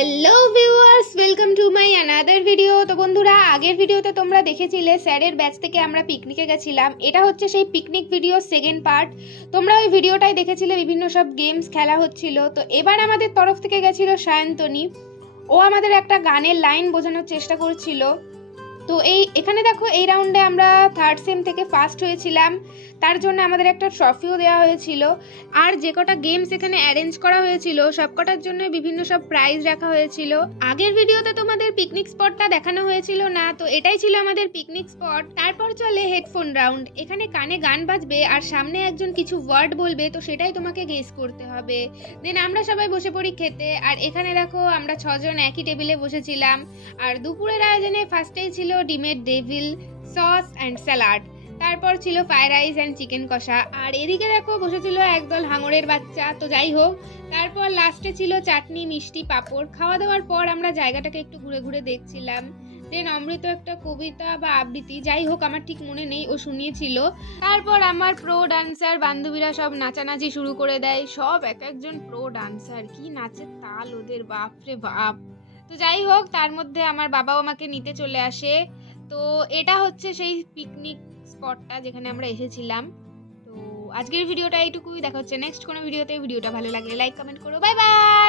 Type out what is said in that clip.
Hello viewers, welcome to my another video. তো বন্ধুরা, আগের ভিডিওতে তোমরা দেখেছিলে স্যারের ব্যাচ থেকে আমরা পিকনিকে গেছিলাম। এটা হচ্ছে সেই পিকনিক ভিডিও সেকেন্ড পার্ট। তোমরা ওই ভিডিওটাই দেখেছিলে, বিভিন্ন সব গেমস খেলা হচ্ছিল। তো এবার আমাদের তরফ থেকে গেছিল সায়ন্তনী। ও আমাদের একটা গানের লাইন বোঝানোর চেষ্টা করছিল। তো এখানে দেখো, এই রাউন্ডে আমরা থার্ড সেম থেকে ফার্স্ট হয়েছিলাম। তার জন্য আমাদের একটা ট্রফিও দেওয়া হয়েছিল। আর যে কটা গেমস এখানে অ্যারেঞ্জ করা হয়েছিল সব কটার জন্য বিভিন্ন সব প্রাইজ রাখা হয়েছিল। আগের ভিডিওতে তোমাদের পিকনিক স্পটটা দেখানো হয়েছিল না, তো এটাই ছিল আমাদের পিকনিক স্পট। তারপর চলে হেডফোন রাউন্ড। এখানে কানে গান বাজবে আর সামনে একজন কিছু ওয়ার্ড বলবে, তো সেটাই তোমাকে গেস করতে হবে। দেন আমরা সবাই বসে পড়ি খেতে। আর এখানে দেখো, আমরা 6 জন একই টেবিলে বসেছিলাম। আর দুপুরের আয়োজনে ফার্স্টেই ছিল ডিমের ডেভিল, সস অ্যান্ড স্যালাড। তারপর ছিল ফ্রাইড রাইস অ্যান্ড চিকেন কষা। আর এদিকে দেখো বসেছিল একদল হাঙরের বাচ্চা। তো যাই হোক, তারপর লাস্টে ছিল চাটনি, মিষ্টি, পাঁপড়। খাওয়া দাওয়ার পর আমরা জায়গাটাকে একটু ঘুরে ঘুরে দেখছিলাম। দেন অমৃত একটা কবিতা বা আবৃত্তি, যাই হোক আমার ঠিক মনে নেই, ও শুনিয়েছিল। তারপর আমার প্রো ডান্সার বান্ধবীরা সব নাচানাচি শুরু করে দেয়। সব এক একজন প্রো ডান্সার, কি নাচের তাল ওদের, বাপরে বাপ। তো যাই হোক, তার মধ্যে আমার বাবাও আমাকে নিতে চলে আসে। তো এটা হচ্ছে সেই পিকনিক স্পটটা যেখানে আমরা এসেছিলাম। তো আজকের ভিডিওটা এইটুকুই। দেখা হচ্ছে নেক্সট কোনো ভিডিওতে। ভিডিওটা ভালো লাগলে লাইক কমেন্ট করো। Bye bye.